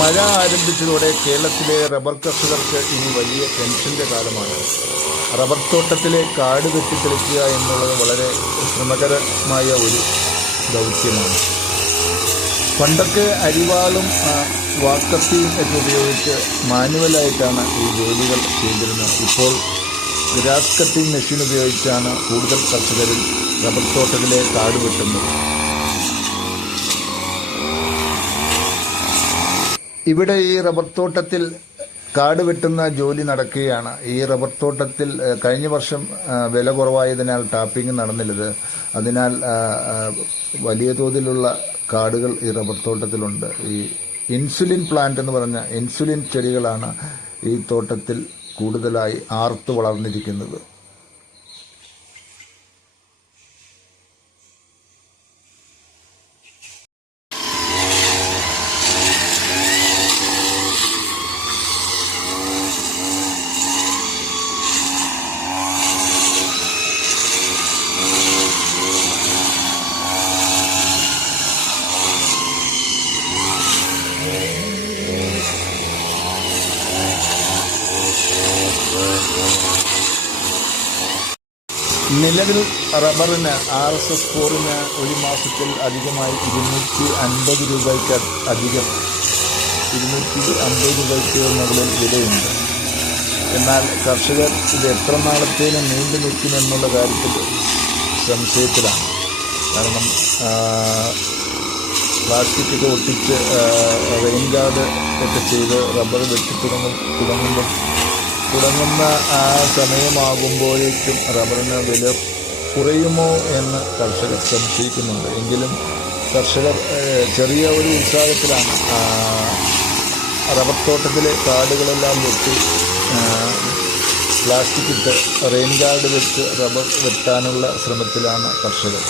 മഴ ആരംഭിച്ചതോടെ കേരളത്തിലെ റബ്ബർ കർഷകർക്ക് ഇനി വലിയ ടെൻഷന്റെ കാലമാണ്. റബ്ബർ തോട്ടത്തിലെ കാട് വെട്ടിത്തെളിക്കുക എന്നുള്ളത് വളരെ ശ്രമകരമായ ഒരു ദൗത്യമാണ്. പണ്ടൊക്കെ അരിവാളും വാക്കത്തിയും ഒക്കെ ഉപയോഗിച്ച് മാനുവലായിട്ടാണ് ഈ ജോലികൾ ചെയ്തിരുന്നത്. ഇപ്പോൾ ഗ്രാസ് കട്ടിംഗ് മെഷീൻ ഉപയോഗിച്ചാണ് കൂടുതൽ കർഷകരും റബ്ബർ തോട്ടത്തിലെ കാട് വെട്ടുന്നത്. ഇവിടെ ഈ റബ്ബർ തോട്ടത്തിൽ കാട് വെട്ടുന്ന ജോലി നടക്കുകയാണ്. ഈ റബ്ബർ തോട്ടത്തിൽ കഴിഞ്ഞ വർഷം വില കുറവായതിനാൽ ടാപ്പിംഗ് നടന്നില്ലത്. അതിനാൽ വലിയ തോതിലുള്ള കാടുകൾ ഈ റബ്ബർ തോട്ടത്തിലുണ്ട്. ഈ ഇൻസുലിൻ പ്ലാന്റ് എന്ന് പറഞ്ഞ ഇൻസുലിൻ ചെടികളാണ് ഈ തോട്ടത്തിൽ കൂടുതലായി ആർത്തു വളർന്നിരിക്കുന്നത്. നിലവിൽ റബ്ബറിന് RSS 4 ഒരു മാസത്തിൽ അധികമായി 250 രൂപയ്ക്ക് അധികം 250 രൂപയ്ക്ക് മുകളിൽ വിലയുണ്ട്. എന്നാൽ കർഷകർ ഇത് എത്ര നാളത്തേനും നീണ്ടു നിൽക്കുമെന്നുള്ള കാര്യത്തിൽ സംശയത്തിലാണ്. കാരണം പ്ലാസ്റ്റിക് ഒക്കെ ഒട്ടിച്ച് റെയിൻ ഗാർഡ് ഒക്കെ ചെയ്ത് റബ്ബർ വെട്ടി തുടങ്ങുന്ന ആ സമയമാകുമ്പോഴേക്കും റബ്ബറിന് വില കുറയുമോ എന്ന് കർഷകർ സംശയിക്കുന്നുണ്ട്. എങ്കിലും കർഷകർ ചെറിയ ഒരു ഉത്സാഹത്തിലാണ്. റബ്ബർ തോട്ടത്തിലെ കാടുകളെല്ലാം വെട്ടി പ്ലാസ്റ്റിക് ഇട്ട് റെയിൻ ഗാർഡ് വെച്ച് റബ്ബർ വെട്ടാനുള്ള ശ്രമത്തിലാണ് കർഷകർ.